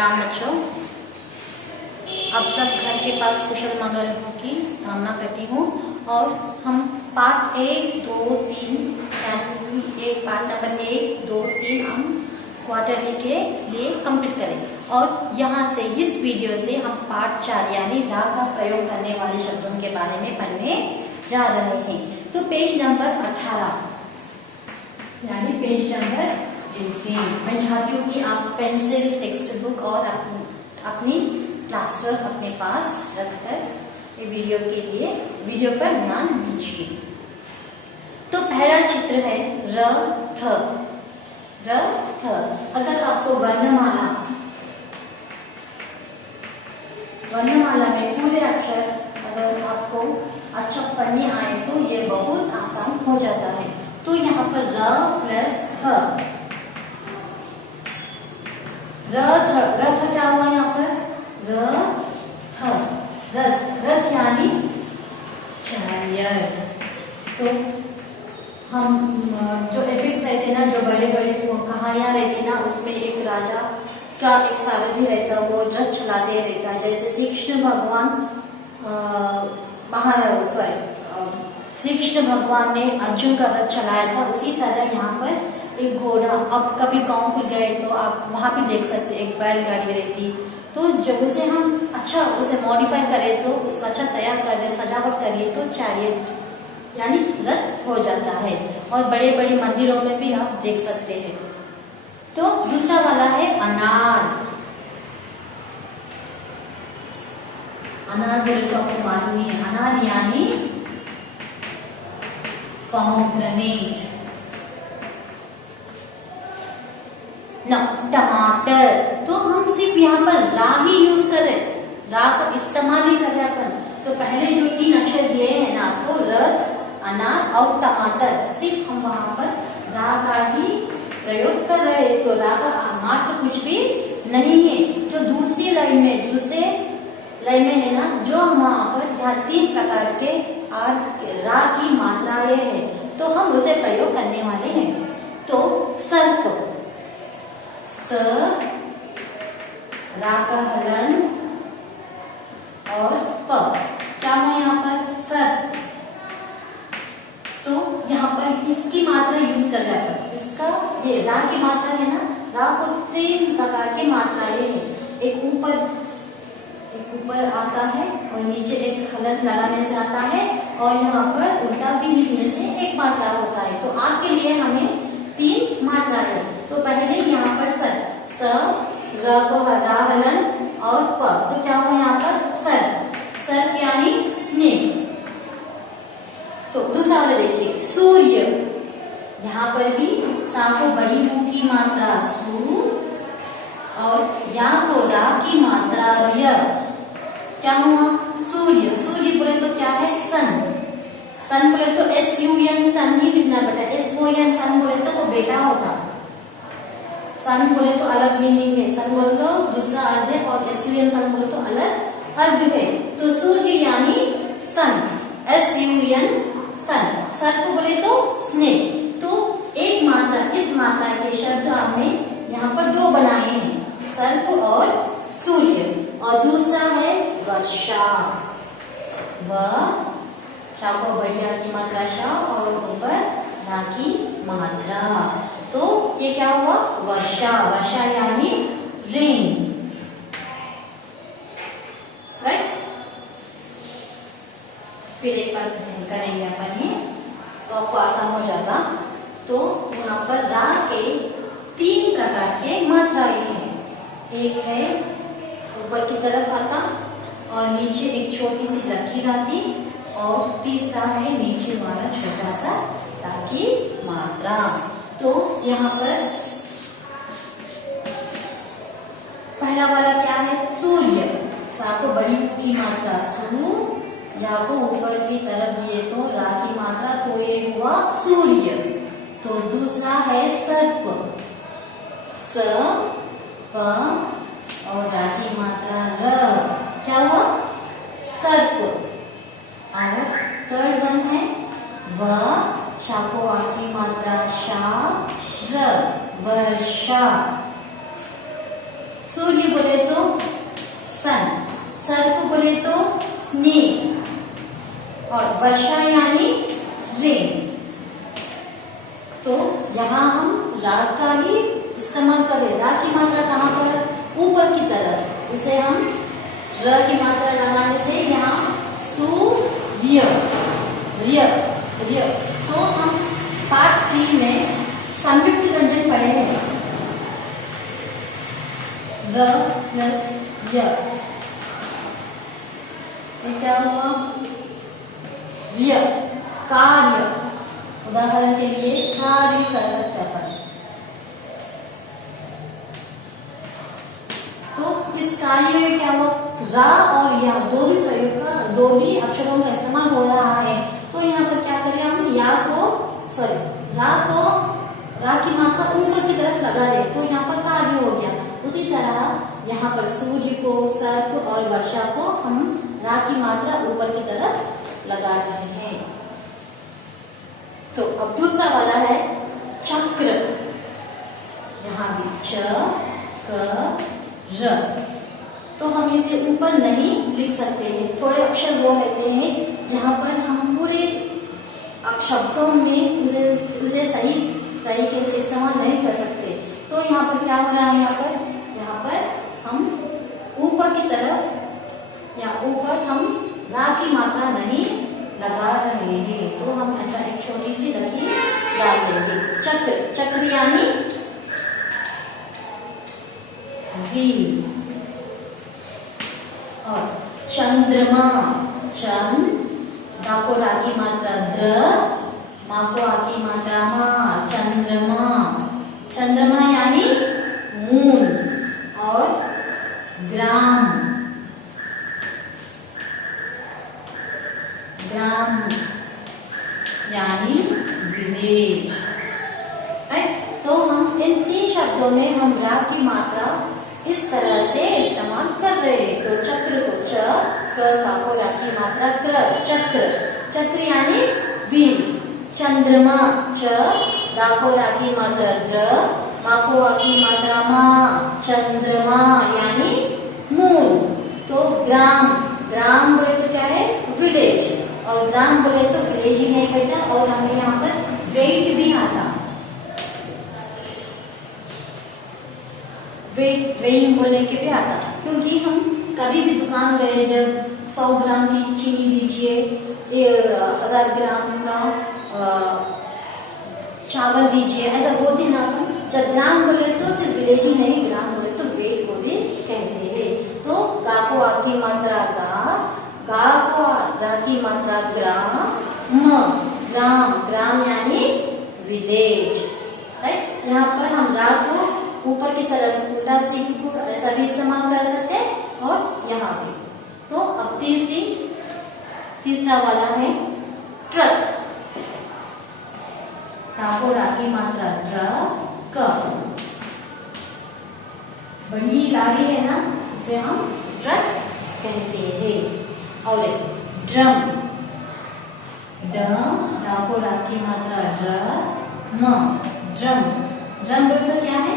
प्रणाम बच्चों, आप सब घर के पास कुशल मंगल हो की कामना करती हूँ। और हम पार्ट 1, 2, 3 यानी एक पार्ट नंबर 1, 2, 3 हम क्वार्टरली के लिए कंप्लीट करें। और यहाँ से इस वीडियो से हम पार्ट 4 यानी रा का प्रयोग करने वाले शब्दों के बारे में पढ़ने जा रहे हैं। तो पेज नंबर 18 यानी पेज नंबर 18 मैं चाहती हूँ कि आप पेंसिल, टेक्स्ट बुक और अपनी क्लास वर्क अपने पास रखकर वीडियो के लिए वीडियो पर ध्यान दीजिए। तो पहला चित्र है रथ। रथ। अगर आपको वर्णमाला में पूरे अक्षर अगर आपको अच्छा पढ़ने आए तो ये बहुत आसान हो जाता है। तो यहाँ पर र प्लस थ, रथ। रथ क्या हुआ यहाँ पर? रथ। रथ रथ यानी चैरियट। तो हम जो एपिक्स रहते ना, जो बड़े बड़े कहानियां रहती ना, उसमें एक राजा का एक सारथी रहता, वो रथ चलाते रहता। जैसे श्री कृष्ण भगवान श्री कृष्ण भगवान ने अर्जुन का रथ चलाया था, उसी तरह यहाँ पर एक घोड़ा। अब कभी गांव पे गए तो आप वहां भी देख सकते, एक बैलगाड़ी रहती। तो जब उसे हम अच्छा उसे मॉडिफाई करें तो उसको अच्छा तैयार कर दे, सजावट करिए तो चैरियट यानी रथ हो जाता है। और बड़े बड़े मंदिरों में भी आप देख सकते हैं। तो दूसरा वाला है अनार। अनार बोले तो आपको मालूम ही है, अनार यानी पोमेग्रेनेट। न टमाटर। तो हम सिर्फ यहाँ पर रा ही यूज कर रहे, रा का इस्तेमाल ही कर रहे अपन। तो पहले जो 3 अक्षर दिए हैं ना, तो रथ, अनार और टमाटर, सिर्फ हम वहां पर रा का ही प्रयोग कर रहे हैं। तो रा का मात्र कुछ भी नहीं है। जो दूसरे लाइन में है ना, जो हम वहां पर यहाँ 3 प्रकार के रा की मात्राएं हैं, तो हम उसे प्रयोग करने वाले हैं। तो सर्प, स, रा का हलन और प, क्या हुआ यहाँ पर? सर्प। तो यहाँ पर इसकी मात्रा यूज कर रहा है। इसका ये रा की मात्रा है ना, रा को 3 प्रकार की मात्राएं हैं। एक ऊपर आता है और नीचे एक हलन लगाने से आता है, और यहाँ पर उल्टा भी लिखने से एक मात्रा होता है। तो आपके लिए हमें 3 मात्राएं। तो पहले यहाँ पर स, र को रा हलन और प, तो क्या हुआ यहाँ पर? सर्प। सर्प यानी स्नेक। तो दूसरा वाला देखिए सूर्य। यहाँ पर भी सा को बड़ी रू की मात्रा सू और या को रा की मात्रा य, क्या हुआ? सूर्य। सूर्य बोले तो क्या है? सन। सन बोले तो SUN, सन ही लिखना बेटा। SON सन बोले तो वो बेटा होता। सन बोले तो अलग मीनिंग है, सन बोले तो दूसरा अर्थ है, और SUN सन बोले तो अलग अर्थ है। तो सूर्य यानी सन, SUN सन। सर्प को बोले तो स्नेक। तो एक मात्रा, इस मात्रा के शब्द हमने यहाँ पर 2 बनाए हैं, सर्प और सूर्य। और दूसरा है वर्षा। वर्षा को बढ़िया की मात्रा शा और ऊपर रा की मात्रा। तो ये क्या हुआ? वर्षा। वर्षा यानी रेन, राइट। फिर एक बार करेंगे अपन ये, तो आपको आसान हो जाता। तो यहाँ पर रा के 3 प्रकार के मात्राएं हैं। एक है ऊपर की तरफ आता और नीचे एक छोटी सी लकीर आती, और तीसरा है नीचे वाला छोटा सा रा की मात्रा। तो यहाँ पर पहला वाला क्या है? सूर्य। सा को बड़ी की मात्रा सू, या को ऊपर की तरफ दिए तो रा की मात्रा, तो ये हुआ सूर्य। तो दूसरा है सर्प। स, प और रा की मात्रा र, क्या हुआ? सर्प। और थर्ड वन है व, शा को आ की मात्रा शा, र, वर्षा। सूर्य बोले तो सन, सर्प बोले तो स्नेक, और वर्षा यानी रेन। तो यहाँ हम रा का ही इस्तेमाल कर रहे। रा की मात्रा कहाँ पर? ऊपर की तरफ। उसे हम र की मात्रा लगाने से यहाँ सूर्य, रिय, रिय। तो हम पार्ट 3 में संयुक्त व्यंजन पढ़े हैं। र प्लस य, ये क्या हुआ? रिय, कार्य। उदाहरण के लिए कार्य कर सकते हैं अपन। तो इस कार्य में क्या हुआ? रा और या दो भी प्रयोग का, दो भी अक्षरों का इस्तेमाल हो रहा है। तो यहाँ पर क्या करें हम? या को, सॉरी, रा को, रा की मात्रा ऊपर की तरफ लगा रहे, तो यहाँ पर कार्य हो गया। उसी तरह यहाँ पर सूर्य को, सर्प और वर्षा को हम रा की मात्रा ऊपर की तरफ लगा रहे हैं। तो अब दूसरा वाला है चक्र। यहाँ भी च, क, र। तो हम इसे ऊपर नहीं लिख सकते हैं। थोड़े अक्षर वो रहते हैं जहाँ पर हम पूरे शब्दों में उसे सही तरीके से इस्तेमाल नहीं कर सकते। तो यहाँ पर क्या हो रहा है? यहाँ पर हम ऊपर की तरफ या ऊपर हम रा की मात्रा नहीं लगा रहे हैं। तो हम ऐसा एक छोटी सी लकीर डाल देंगे। चक्र, चक्र यानी व्हील। और चंद्रमा, चंद, दा को रा की मात्रा द्र, मा को आ की मात्रा मा, चंद्रमा। चंद्रमा यानी मून। और ग्राम, ग्राम यानी विलेज। राइट। तो हम इन 3 शब्दों में हम रा की मात्रा इस तरह से इस्तेमाल कर रहे हैं। तो चक्र को च, क को रा की मात्रा क्र, चक्र। चक्र यानी व्हील। चंद्रमा, च, दा को रा की मात्रा द्र, मा को आ की मात्रा मा, चंद्रमा यानी मून। तो ग्राम, ग्राम बोले तो क्या है? विलेज। और ग्राम बोले तो विलेज ही नहीं बेटा, और हमें यहाँ पर वेट भी आता। वेट, वेइंग बोलने के भी आता। क्योंकि हम कभी भी दुकान गए, जब 100 ग्राम की चीनी दीजिए, 1000 ग्राम का चावल दीजिए, ऐसा बोलते हैं ना अपन। जब ग्राम बोले तो सिर्फ विलेज ही नहीं, ग्राम बोले तो वेट को भी कहते हैं। तो गा को आ की मात्रा गा को रा की मात्रा ग्राम, ग्राम, ग्राम यानी विलेज। राइट। यहाँ पर हम रा को ऊपर की तरफ उल्टा सीख को ऐसा भी इस्तेमाल कर सकते हैं, और यहाँ भी। तो अब तीसरा वाला है ट्रक। टा को रा की मात्रा ट्रक, बड़ी लारी है ना, उसे हम ट्रक कहते हैं। और ड्रम, डा को रा की मात्रा ड्र, ड्रम। ड्रम बोले तो क्या है?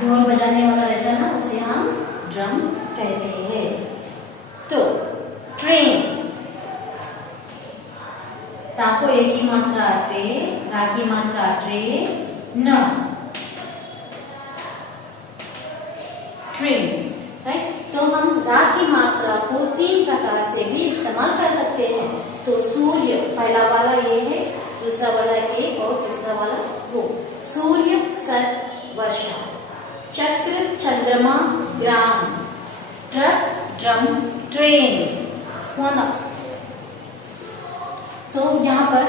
ढोल बजाने वाला रहता है ना, उसे हम ड्रम कहते हैं। तो ट्रेन, ता को ए की मात्रा ट्रे, रा की मात्रा ट्रे, न, ट्रेन। राइट। तो हम रा की मात्रा को 3 प्रकार से भी इस्तेमाल कर सकते हैं। तो सूर्य, पहला वाला ये है, दूसरा वाला एक, और तीसरा वाला वो। सूर्य, सर्प, वर्षा। चक्र, चंद्रमा, ग्राम। Truck, drum, train. हुआ ना? तो यहाँ पर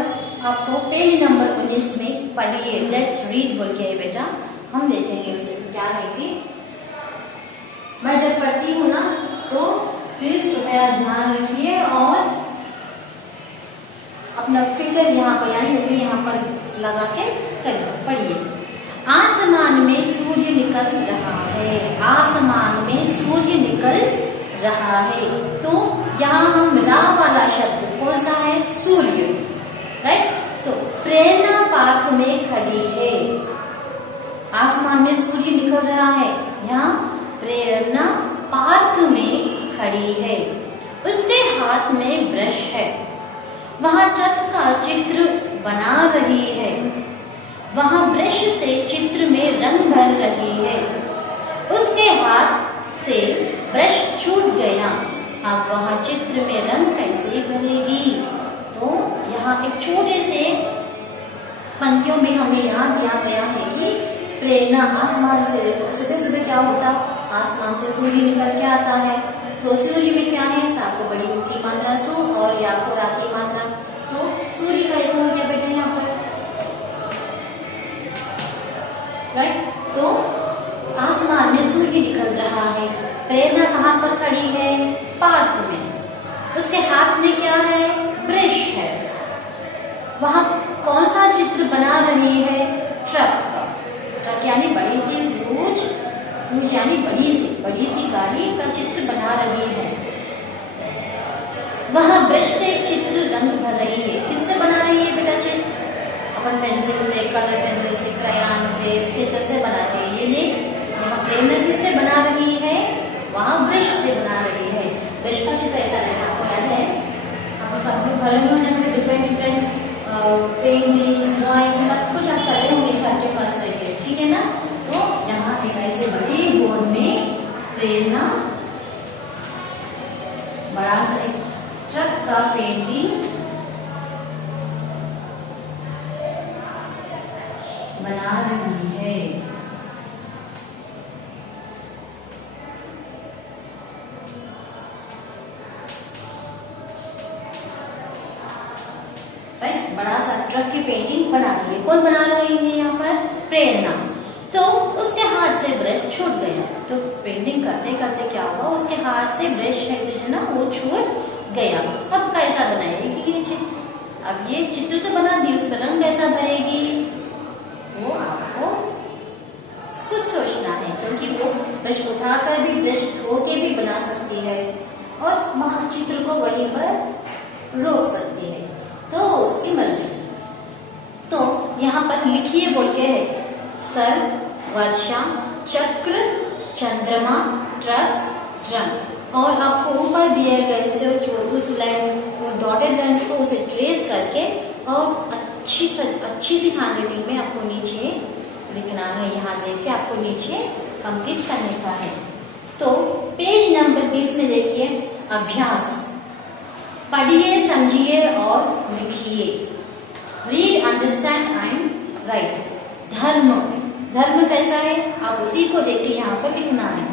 आपको पेज नंबर 19 में पढ़िए, लेट्स रीड बोल के बेटा, हम देखेंगे उसे क्या है कि मैं जब पढ़ती हूँ ना, तो प्लीज कृपया ध्यान रखिए और अपना फिंगर यहाँ पर यानी उंगली यहाँ पर लगा के पढ़िए। आसमान में सूर्य निकल रहा है, आसमान में सूर्य निकल रहा है। तो यहाँ हम रा वाला शब्द कौन सा है? सूर्य। राइट। तो प्रेरणा पार्क में खड़ी है, आसमान में सूर्य निकल रहा है। यहाँ प्रेरणा पार्क में खड़ी है, उसके हाथ में ब्रश है, वह ट्रक का चित्र बना रही है, वह ब्रश से चित्र में रंग भर रही है, उसके हाथ से ब्रश छूट गया, अब वह चित्र में रंग कैसे भरेगी। तो यहाँ एक छोटे से पंक्तियों में हमें यहाँ दिया गया है कि प्रेरणा आसमान से, सुबह सुबह क्या होता, आसमान से सूर्य निकल के आता है, तो सूर्य में क्या है, सा को बड़ी ऊ की मात्रा सु और या को रा की मात्रा, तो सूर्य कैसे हो गया बेटा यहाँ पर, राइट। तो आसमान में सूर्य निकल रहा है, प्रेरणा कहाँ पर खड़ी है, पार्क में, उसके हाथ में क्या है, ब्रश है, वह कौन सा चित्र बना रही है, ट्रक का, ट्रक यानी बड़ी सी बूझ यानी बड़ी सी गाड़ी का चित्र बना रही है, वह ब्रश से चित्र रंग भर रही है, किससे बना रही है बेटा चित्र, अपन पेंसिल से, कलर पेंसिल से, क्रायन से, स्केचर से बनाते हैं, ये यहाँ प्रेरणा किससे बना रही है, वहाँ ब्रश से बना रही है। ब्रश का चित्र ऐसा रहता है, आपको याद है, आप घर में डिफरेंट पेंटिंग्स, ड्राइंग सब कुछ आप कर रहे होंगे आपके पास रह के, ठीक है ना। तो यहाँ एक ऐसे बड़े बोर्ड में प्रेरणा बड़ा सा एक ट्रक का पेंटिंग बना रही है। बड़ा सा ट्रक की पेंटिंग बना रही है, कौन बना रही है यहाँ पर, प्रेरणा। तो उसके हाथ से ब्रश छूट गया, तो पेंटिंग करते करते क्या हुआ, उसके हाथ से ब्रश है जो ना वो छूट गया, अब कैसा बनाएगी ये चित्र, अब ये चित्र तो बना दी, उस पर रंग कैसा भरेगी, वो आपको खुद सोचना है, क्योंकि वो ब्रश उठाकर भी, ब्रश धो के भी बना सकती है और वहां चित्र को वहीं पर रोक सकती है, तो उसकी मर्जी। तो यहाँ पर लिखिए बोल के है, सर, वर्षा, चक्र, चंद्रमा, ट्रक, ड्रम, और आपको ऊपर दिए गए से उस लाइन डॉटेड लाइन्स को उसे ट्रेस करके और अच्छी सी हैंडराइटिंग में आपको नीचे लिखना है, यहाँ देख के आपको नीचे कंप्लीट करने का है। तो पेज नंबर 20 में देखिए, अभ्यास, पढ़िए, समझिए और लिखिए, रीड, अंडरस्टैंड एंड राइट। धर्म, धर्म कैसा है, आप उसी को देख के यहाँ पर लिखना है।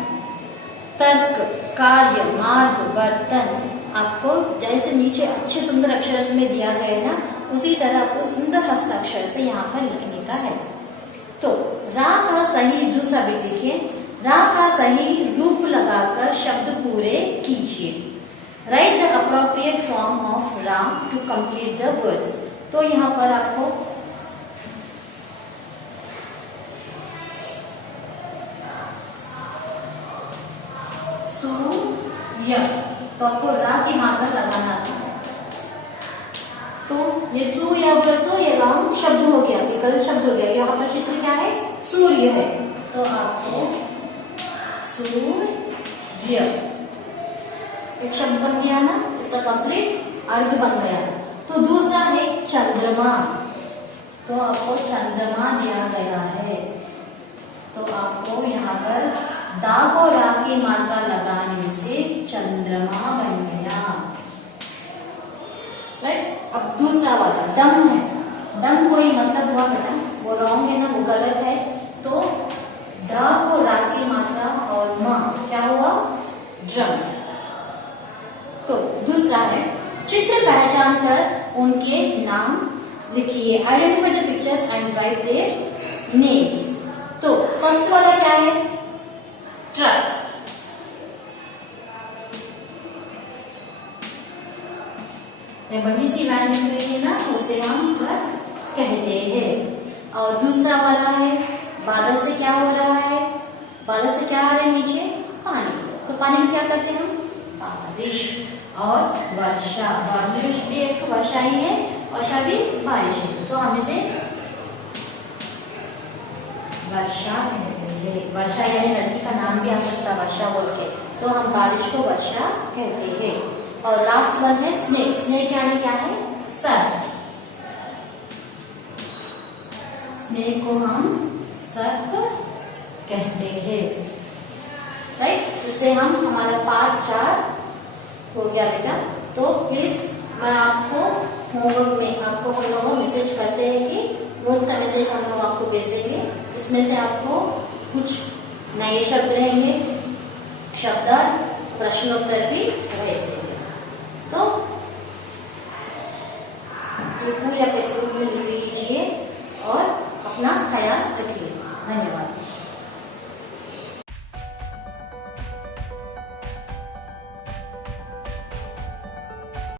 तर्क, कार्य, मार्ग, बर्तन, आपको जैसे नीचे अच्छे सुंदर अक्षर में दिया गया है ना, उसी तरह आपको सुंदर हस्ताक्षर से यहाँ पर लिखने का है। तो रा का सही, दूसरा भी देखिए, रा का सही रूप लगाकर शब्द पूरे कीजिए। Right the appropriate form of रा टू कंप्लीट द वर्ड्स। तो यहाँ पर आपको सूर्य, तो आपको रा की मात्रा लगाना था, तो ये सु या तो ये रॉन्ग शब्द हो गया, विकल्प शब्द हो गया, यहाँ पर चित्र क्या है, सूर्य है, तो आपको सूर्य एक शब्द बन गया ना, इसका कंप्लीट अर्थ बन गया। तो दूसरा है चंद्रमा, तो आपको चंद्रमा दिया गया है, तो आपको यहाँ पर दा को रा की मात्रा लगाने से चंद्रमा बन गया, राइट। अब दूसरा वाला डम है, डम कोई मतलब हुआ बेटा, वो रॉन्ग है ना, वो गलत है, तो ड को रा की मात्रा और म क्या हुआ, ड्रम। तो दूसरा है चित्र पहचान कर उनके नाम लिखिए, identify the pictures and right their names. तो फर्स्ट वाला क्या है, ट्रक, बड़ी सी वैन दिख रही है ना, उसे हम ट्रक कहते हैं। और दूसरा वाला है बादल से क्या हो रहा है, बादल से क्या आ रहा है नीचे, पानी, तो पानी में क्या करते हैं हम, बारिश। और वर्षा, बारिश भी एक वर्षा ही है, वर्षा भी बारिश है, तो हम इसे वर्षा कहते हैं। वर्षा यानी लड़की का नाम भी आ सकता है वर्षा बोल के, तो हम बारिश को वर्षा कहते हैं। और लास्ट वन है स्नेक। स्नेक यानी क्या है? सर्प। स्नेक को हम सर्प कहते हैं। राइट, इससे हम हमारा पार्ट 4 हो गया बेटा। तो प्लीज मैं आपको होमवर्क में आपको हम लोग मैसेज करते हैं कि नोट्स का मैसेज हम लोग आपको भेजेंगे। इसमें से आपको कुछ नए शब्द रहेंगे, शब्दार्थ, प्रश्नोत्तर भी रहेंगे। तो पूरी आप टेक्स्ट बुक में लिख लीजिए और अपना ख्याल रखिए। धन्यवाद।